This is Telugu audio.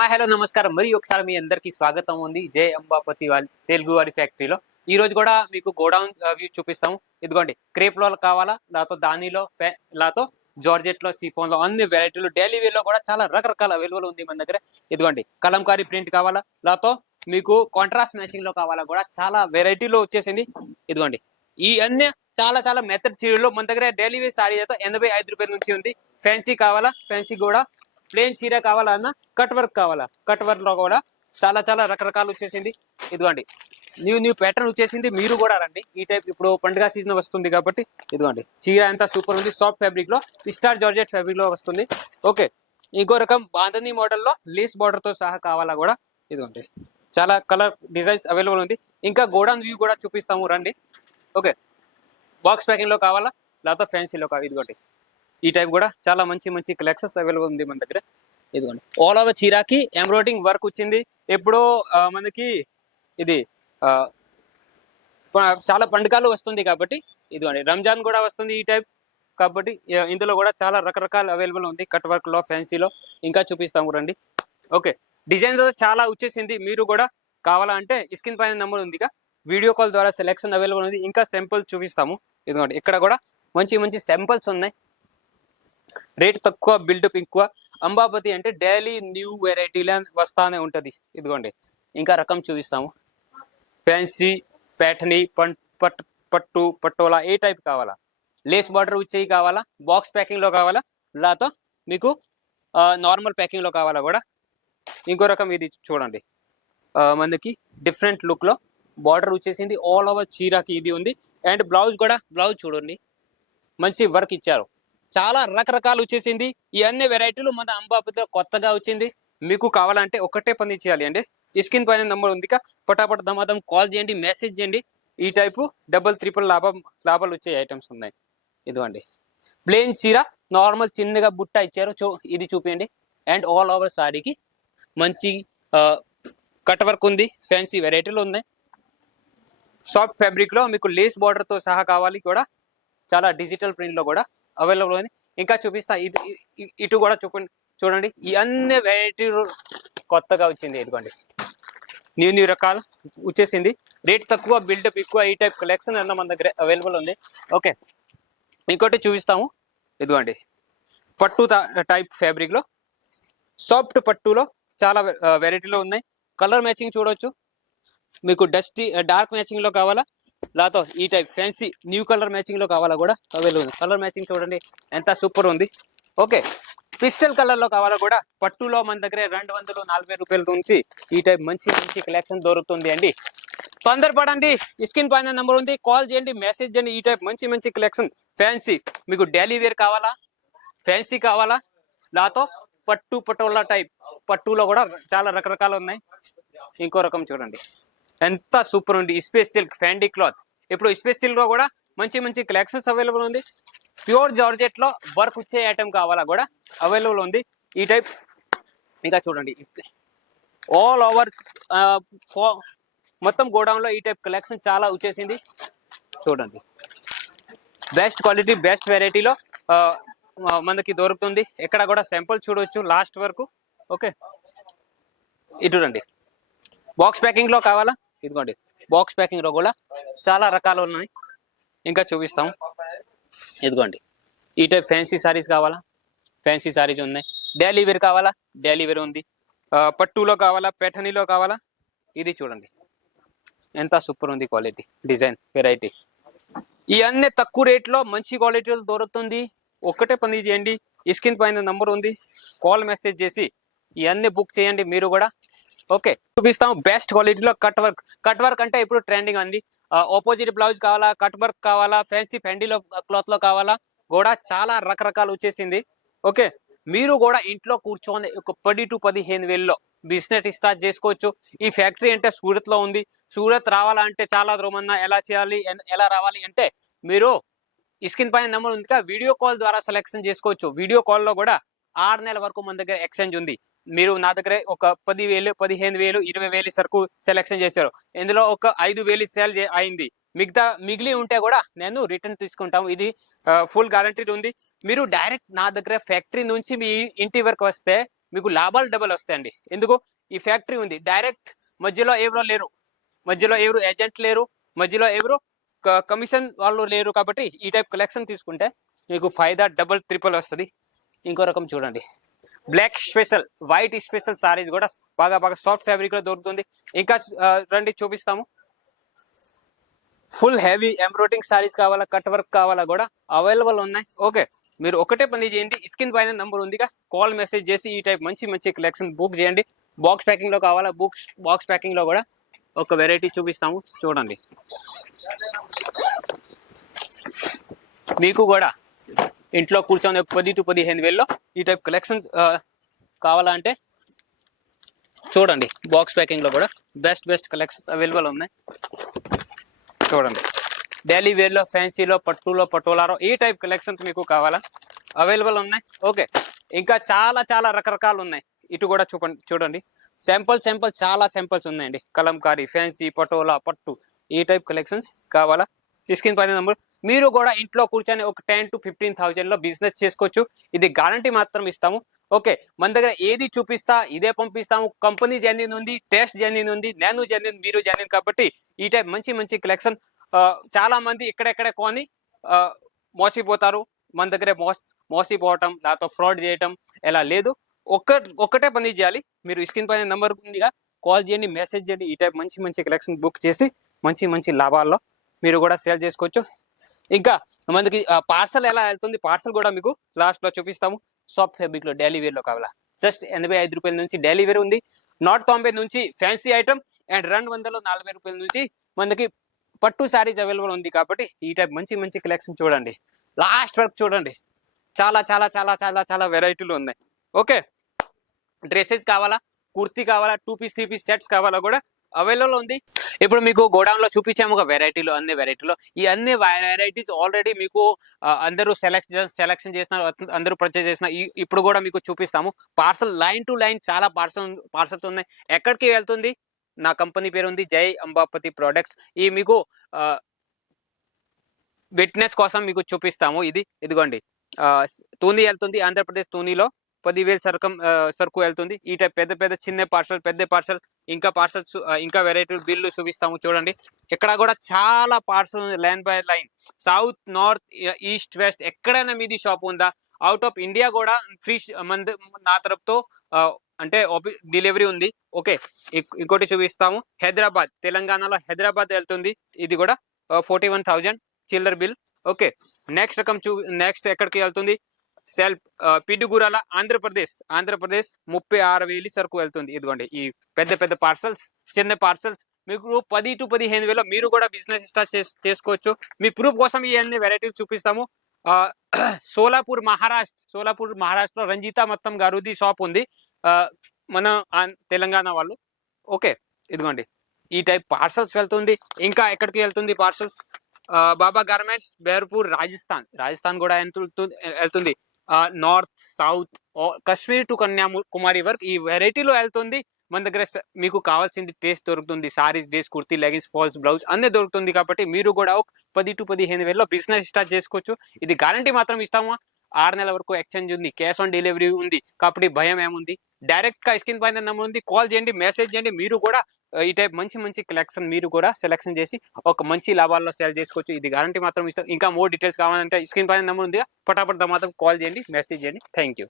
హలో నమస్కారం. మరి ఒకసారి మీ అందరికీ స్వాగతం ఉంది జై అంబాపతి వాళ్ళ తెలుగు వారి ఫ్యాక్టరీలో. ఈ రోజు కూడా మీకు గోడౌన్ వ్యూ చూపిస్తాము. ఇదిగోండి క్రేప్ లో కావాలా, లేకపోతే దానిలో లేకపోతే జార్జెట్ లో, సిఫోన్ లో అన్ని వెరైటీలు డైలీ వేర్ లో కూడా చాలా రకరకాల అవైలబుల్ ఉంది మన దగ్గర. ఇదిగోండి కలంకారీ ప్రింట్ కావాలా, లేకపోతే మీకు కాంట్రాస్ట్ మ్యాచింగ్ లో కావాలా కూడా చాలా వెరైటీలో వచ్చేసింది. ఇదిగోండి ఈ అన్ని చాలా చాలా మెథడ్ చీరలు మన దగ్గర డైలీ వేర్ సారీ అయితే 85 రూపాయల నుంచి ఉంది. ఫ్యాన్సీ కావాలా, ఫ్యాన్సీ కూడా ప్లేన్ చీర కావాలన్నా, కట్ వర్క్ కావాలా, కట్ వర్క్ లో కూడా చాలా చాలా రకరకాలు వచ్చేసింది. ఇదిగోండి న్యూ ప్యాటర్న్ వచ్చేసింది. మీరు కూడా రండి. ఈ టైప్ ఇప్పుడు పండుగ సీజన్ వస్తుంది కాబట్టి ఇదిగోండి చీర అంతా సూపర్ ఉంది. సాఫ్ట్ ఫ్యాబ్రిక్ లో స్టార్ జార్జెట్ ఫ్యాబ్రిక్ లో వస్తుంది. ఓకే, ఇంకో రకం బాంధనీ మోడల్ లో లేస్ బార్డర్ తో సహా కావాలా కూడా ఇదిగోండి చాలా కలర్ డిజైన్స్ అవైలబుల్ ఉంది. ఇంకా గోడౌన్ వ్యూ కూడా చూపిస్తాము రండి. ఓకే, బాక్స్ ప్యాకింగ్ లో కావాలా, లేకపోతే ఫ్యాన్సీలో కావాలి. ఇదిగోండి ఈ టైప్ కూడా చాలా మంచి మంచి కలెక్షన్స్ అవైలబుల్ ఉంది మన దగ్గర. ఇదిగోండి ఆల్ ఓవర్ చీరాకి ఎంబ్రాయిడింగ్ వర్క్ వచ్చింది. ఎప్పుడో మనకి ఇది చాలా పండుగలు వస్తుంది కాబట్టి ఇదిగోండి రంజాన్ కూడా వస్తుంది ఈ టైప్ కాబట్టి ఇందులో కూడా చాలా రకరకాల అవైలబుల్ ఉంది. కట్ వర్క్ లో, ఫ్యాన్సీలో ఇంకా చూపిస్తాము రండి. ఓకే, డిజైన్ చాలా వచ్చేసింది. మీరు కూడా కావాలా అంటే స్క్రీన్ పైన నెంబర్ ఉందిగా, వీడియో కాల్ ద్వారా సెలెక్షన్ అవైలబుల్ ఉంది. ఇంకా శాంపుల్ చూపిస్తాము. ఇదిగోండి ఇక్కడ కూడా మంచి మంచి శాంపుల్స్ ఉన్నాయి. రేట్ తక్కువ, బిల్డప్ ఎక్కువ. అంబాపతి అంటే డైలీ న్యూ వెరైటీలు వస్తానే ఉంటది. ఇదిగోండి ఇంకా రకం చూపిస్తాము. ఫ్యాన్సీ, ప్యాటర్నీ, పట్టు, పట్టోలా ఏ టైప్ కావాలా, లేస్ బార్డర్ వచ్చేవి కావాలా, బాక్స్ ప్యాకింగ్ లో కావాలా, లేకపోతే మీకు నార్మల్ ప్యాకింగ్ లో కావాలా కూడా. ఇంకో రకం ఇది చూడండి, మనకి డిఫరెంట్ లుక్ లో బార్డర్ వచ్చేసింది. ఆల్ ఓవర్ చీరాకి ఇది ఉంది. అండ్ బ్లౌజ్ కూడా, బ్లౌజ్ చూడండి మంచి వర్క్ ఇచ్చారు. చాలా రకరకాలు వచ్చేసింది. ఈ అన్ని వెరైటీలు మన అంబాపతిలో కొత్తగా వచ్చింది. మీకు కావాలంటే ఒకటే పని చేయాలి అండి, స్క్రీన్ పైన నెంబర్ ఉంది, పటాపట్ దమాదం కాల్ చేయండి, మెసేజ్ చేయండి. ఈ టైపు డబల్ ట్రిపుల్ లాభాలు వచ్చే ఐటమ్స్ ఉన్నాయి. ఇదిగోండి ప్లేన్ చీర, నార్మల్ చిన్నగా బుట్ట ఇచ్చారు. ఇది చూపించండి. అండ్ ఆల్ ఓవర్ సారీకి మంచి కట్ వర్క్ ఉంది. ఫ్యాన్సీ వెరైటీలు ఉన్నాయి. సాఫ్ట్ ఫ్యాబ్రిక్ లో మీకు లేస్ బార్డర్ తో సహా కావాలి కూడా, చాలా డిజిటల్ ప్రింట్ లో కూడా అవైలబుల్ ఉంది. ఇంకా చూపిస్తా. ఇటు కూడా చూడండి ఈ అన్ని వెరైటీలు కొత్తగా వచ్చింది. ఇదిగోండి న్యూ రకాలు వచ్చేసింది. రేట్ తక్కువ, బిల్డప్ ఎక్కువ. ఈ టైప్ కలెక్షన్ అన్న మన దగ్గర అవైలబుల్ ఉంది. ఓకే, ఇంకోటి చూపిస్తాము. ఇదిగోండి పట్టు టైప్ ఫ్యాబ్రిక్ లో, సాఫ్ట్ పట్టులో చాలా వెరైటీలో ఉన్నాయి. కలర్ మ్యాచింగ్ చూడొచ్చు. మీకు డార్క్ మ్యాచింగ్ లో కావాలా, లేకపోతే ఈ type fancy new colour matching లో కావాలా కూడా అవైలబుల్ ఉంది. కలర్ మ్యాచింగ్ చూడండి ఎంత సూపర్ ఉంది. ఓకే, పిస్టల్ కలర్ లో కావాలా కూడా పట్టులో మన దగ్గర 240 రూపాయల నుంచి ఈ టైప్ మంచి మంచి కలెక్షన్ దొరుకుతుంది అండి. తొందరపడండి, స్క్రీన్ పైన నెంబర్ ఉంది, కాల్ చేయండి, మెసేజ్ చేయండి. ఈ టైప్ మంచి మంచి కలెక్షన్ ఫ్యాన్సీ మీకు డైలీ వేర్ కావాలా, ఫ్యాన్సీ కావాలా, లేకపోతే పటోలా టైప్ పట్టులో కూడా చాలా రకరకాలు ఉన్నాయి. ఇంకో రకం చూడండి ఎంత సూపర్ ఉంది. స్పేస్ సిల్క్ ఫ్యాండీ క్లాత్. ఇప్పుడు స్పేస్ సిల్క్ లో కూడా మంచి మంచి కలెక్షన్స్ అవైలబుల్ ఉంది. ప్యూర్ జార్జెట్ లో వర్క్ వచ్చే ఐటమ్ కావాలా కూడా అవైలబుల్ ఉంది. ఈ టైప్ ఇంకా చూడండి ఆల్ ఓవర్ మొత్తం గోడౌన్ లో ఈ టైప్ కలెక్షన్ చాలా వచ్చేసింది. చూడండి బెస్ట్ క్వాలిటీ, బెస్ట్ వెరైటీలో మనకి దొరుకుతుంది. ఇక్కడ కూడా శాంపుల్ చూడవచ్చు లాస్ట్ వరకు. ఓకే, ఇటు రండి. బాక్స్ ప్యాకింగ్ లో కావాలా, ఇదిగోండి బాక్స్ ప్యాకింగ్ లో కూడా చాలా రకాలు ఉన్నాయి. ఇంకా చూపిస్తాం. ఇదిగోండి ఈ టైప్ ఫ్యాన్సీ సారీస్ కావాలా, ఫ్యాన్సీ సారీస్ ఉన్నాయి. డైలీ వేర్ కావాలా, డైలీ వేర్ ఉంది. పట్టులో కావాలా, పెఠనీలో కావాలా. ఇది చూడండి ఎంత సూపర్ ఉంది. క్వాలిటీ, డిజైన్, వెరైటీ ఈ అన్ని తక్కువ రేట్లో మంచి క్వాలిటీలో దొరుకుతుంది. ఒక్కటే పని చేయండి, స్క్రీన్ పైన నంబర్ ఉంది, కాల్ మెసేజ్ చేసి ఇవన్నీ బుక్ చేయండి మీరు కూడా. ఓకే, చూపిస్తాం బెస్ట్ క్వాలిటీలో కట్ వర్క్ అంటే ఇప్పుడు ట్రెండింగ్ అంది. ఆపోజిట్ బ్లౌజ్ కావాలా, కట్ వర్క్ కావాలా, ఫ్యాన్సీ ఫ్యాండీలో క్లాత్ లో కావాలా కూడా చాలా రకరకాలు వచ్చేసింది. ఓకే, మీరు కూడా ఇంట్లో కూర్చొని ఒక 10 to 15 వేల్లో బిజినెస్ స్టార్ట్ చేసుకోవచ్చు. ఈ ఫ్యాక్టరీ అంటే సూరత్ లో ఉంది. సూరత్ రావాలంటే చాలా దూరం. ఎలా చేయాలి, ఎలా రావాలి అంటే మీరు స్క్రీన్ పైన నెంబర్ ఉంది, వీడియో కాల్ ద్వారా సెలెక్షన్ చేసుకోవచ్చు. వీడియో కాల్ లో కూడా 6 నెలల వరకు మన దగ్గర ఎక్స్చేంజ్ ఉంది. మీరు నా దగ్గర ఒక 10,000, 15,000, 20,000 సరుకు సెలెక్షన్ చేశారు. ఇందులో ఒక 5,000 సేల్ అయింది. మిగిలి ఉంటే కూడా నేను రిటర్న్ తీసుకుంటాము. ఇది ఫుల్ గ్యారంటీ ఉంది. మీరు డైరెక్ట్ నా దగ్గర ఫ్యాక్టరీ నుంచి మీ ఇంటి వరకు వస్తే మీకు లాభాలు డబల్ వస్తాయండి. ఎందుకు ఈ ఫ్యాక్టరీ ఉంది, డైరెక్ట్ మధ్యలో ఎవరో లేరు, మధ్యలో ఎవరు ఏజెంట్ లేరు, మధ్యలో ఎవరు కమిషన్ వాళ్ళు లేరు. కాబట్టి ఈ టైప్ కలెక్షన్ తీసుకుంటే మీకు ఫైదా డబల్ ట్రిపుల్ వస్తుంది. ఇంకో రకం చూడండి, black special, white special saris కూడా బాగా బాగా సాఫ్ట్ ఫ్యాబ్రిక్ లో దొరుకుతుంది. ఇంకా రండి చూపిస్తాము. ఫుల్ హెవీ ఎంబ్రాయిడింగ్ సారీస్ కావాలా, కట్ వర్క్ కావాలా కూడా అవైలబుల్ ఉన్నాయి. ఓకే, మీరు ఒకటే పని చేయండి, స్క్రీన్ పైన నంబర్ ఉందిగా, కాల్ మెసేజ్ చేసి ఈ టైప్ మంచి మంచి కలెక్షన్ బుక్ చేయండి. బాక్స్ ప్యాకింగ్ లో కావాలా, బాక్స్ ప్యాకింగ్ లో కూడా ఒక వెరైటీ చూపిస్తాము చూడండి. మీకు కూడా ఇంట్లో కూర్చొని 10 to 15 వేల్లో ఈ టైప్ కలెక్షన్ కావాలంటే చూడండి. బాక్స్ ప్యాకింగ్ లో కూడా బెస్ట్ కలెక్షన్స్ అవైలబుల్ ఉన్నాయి చూడండి. డైలీ వేర్లో, ఫ్యాన్సీలో, పట్టులో, పటోలాలో ఈ టైప్ కలెక్షన్స్ మీకు కావాలా అవైలబుల్ ఉన్నాయి. ఓకే, ఇంకా చాలా రకరకాలు ఉన్నాయి. ఇటు కూడా చూడండి, శాంపుల్ చాలా శాంపుల్స్ ఉన్నాయండి. కలంకారీ, ఫ్యాన్సీ, పటోలా, పట్టు ఈ టైప్ కలెక్షన్స్ కావాలా, స్క్రీన్ పైన నంబర్. మీరు కూడా ఇంట్లో కూర్చొని ఒక 10 to 15,000 లో బిజినెస్ చేసుకోవచ్చు. ఇది గ్యారంటీ మాత్రం ఇస్తాము. ఓకే, మన దగ్గర ఏది చూపిస్తా ఇదే పంపిస్తాము. కంపెనీ జెన్యూన్ ఉంది, టేస్ట్ జెన్యూన్ ఉంది, నేను జెన్యూన్, మీరు జెన్యూన్. కాబట్టి ఈ టైప్ మంచి కలెక్షన్ చాలా మంది ఎక్కడెక్కడ కొని మోసపోతారు. మన దగ్గర మోసపోవటం, లేకపోతే ఫ్రాడ్ చేయటం ఎలా లేదు. ఒక్కటే పని చేయాలి, మీరు స్క్రీన్ పైన నెంబర్ ఉందిగా, కాల్ చేయండి, మెసేజ్ చేయండి. ఈ టైప్ మంచి కలెక్షన్ బుక్ చేసి మంచి లాభాల్లో మీరు కూడా సేల్ చేసుకోవచ్చు. ఇంకా మనకి పార్సల్ ఎలా వెళ్తుంది, పార్సల్ కూడా మీకు లాస్ట్ లో చూపిస్తాము. సాఫ్ట్ ఫ్యాబ్రిక్ లో డైలీ వేర్ లో కావాలా, జస్ట్ 85 రూపాయల నుంచి డైలీ వేర్ ఉంది. 190 నుంచి ఫ్యాన్సీ ఐటమ్ అండ్ 240 రూపాయల నుంచి మనకి పట్టు శారీస్ అవైలబుల్ ఉంది. కాబట్టి ఈ టైప్ మంచి కలెక్షన్ చూడండి, లాస్ట్ వరకు చూడండి. చాలా వెరైటీలు ఉన్నాయి. ఓకే, డ్రెస్సెస్ కావాలా, కుర్తీ కావాలా, 2 పీస్ 3 పీస్ సెట్స్ కావాలా కూడా అవైలబుల్ ఉంది. ఇప్పుడు మీకు గోడౌన్ లో చూపించాము ఒక వెరైటీలో, అన్ని వెరైటీలో. ఈ అన్ని వెరైటీస్ ఆల్రెడీ మీకు అందరూ సెలెక్షన్ చేసిన, అందరూ పర్చేజ్ చేసిన. ఇప్పుడు కూడా మీకు చూపిస్తాము. పార్సల్ లైన్ టు లైన్ చాలా పార్సల్స్ ఉన్నాయి. ఎక్కడికి వెళ్తుంది, నా కంపెనీ పేరు ఉంది జై అంబాపతి ప్రొడక్ట్స్. ఈ మీకు విట్నెస్ కోసం మీకు చూపిస్తాము. ఇదిగోండి, తూని వెళ్తుంది, ఆంధ్రప్రదేశ్ తూనిలో 10,000 సరుకు వెళ్తుంది. ఈ టైప్ పెద్ద చిన్న పార్సల్, పెద్ద పార్సల్, ఇంకా పార్సల్స్, ఇంకా వెరైటీ బిల్లు చూపిస్తాము చూడండి. ఇక్కడ కూడా చాలా parcel line by line, south, north, east, west ఎక్కడైనా మీది షాప్ ఉందా, అవుట్ ఆఫ్ ఇండియా కూడా ఫ్రీ నా తరపుతో అంటే డెలివరీ ఉంది. ఓకే, ఇంకోటి చూపిస్తాము. హైదరాబాద్, తెలంగాణలో హైదరాబాద్ వెళ్తుంది. ఇది కూడా 41,000 చిల్లర్ బిల్. ఓకే, నెక్స్ట్ రకం నెక్స్ట్ ఎక్కడికి వెళ్తుంది, పిడుగురాల, ఆంధ్రప్రదేశ్ 36,000 సరుకు వెళ్తుంది. ఇదిగోండి, ఈ పెద్ద పార్సల్స్, చిన్న పార్సల్స్ మీకు 10 to 15 వేల మీరు కూడా బిజినెస్ స్టార్ట్ చేసుకోవచ్చు. మీ ప్రూఫ్ కోసం ఈ అన్ని వెరైటీలు చూపిస్తాము. సోలాపూర్ మహారాష్ట్రలో రంజితా మొత్తం గారుది షాప్ ఉంది, మన తెలంగాణ వాళ్ళు. ఓకే, ఇదిగోండి, ఈ టైప్ పార్సల్స్ వెళ్తుంది. ఇంకా ఎక్కడికి వెళ్తుంది పార్సల్స్, బాబా గార్మెంట్స్, బేర్పూర్, రాజస్థాన్ కూడా వెళ్తుంది. North, south, Kashmir to Kanyakumari వరకు ఈ వెరైటీలో వెళ్తుంది. మన దగ్గర మీకు కావాల్సింది టేస్ట్ దొరుకుతుంది. Saris, dress, kurti, leggings, falls, blouse అన్నీ దొరుకుతుంది. కాబట్టి మీరు కూడా 10 to 15 వేలలో బిజినెస్ స్టార్ట్ చేసుకోవచ్చు. ఇది గ్యారంటీ మాత్రం ఇస్తాము. 6 నెలల వరకు ఎక్స్చేంజ్ ఉంది, క్యాష్ ఆన్ డెలివరీ ఉంది. కాబట్టి భయం ఏముంది, డైరెక్ట్ గా స్క్రీన్ పైన నెంబర్ ఉంది, కాల్ చేయండి, మెసేజ్ చేయండి. మీరు కూడా ఈ టైప్ మంచి కలెక్షన్ మీరు కూడా సెలెక్షన్ చేసి ఒక మంచి లాభాల్లో సేల్ చేసుకోవచ్చు. ఇది గ్యారంటీ మాత్రం ఇస్తాం. ఇంకా మోర్ డీటెయిల్స్ కావాలంటే స్క్రీన్ పైన నెంబర్ ఉంది, పటాపట్ మాత్రం కాల్ చేయండి, మెసేజ్ చేయండి. Thank you.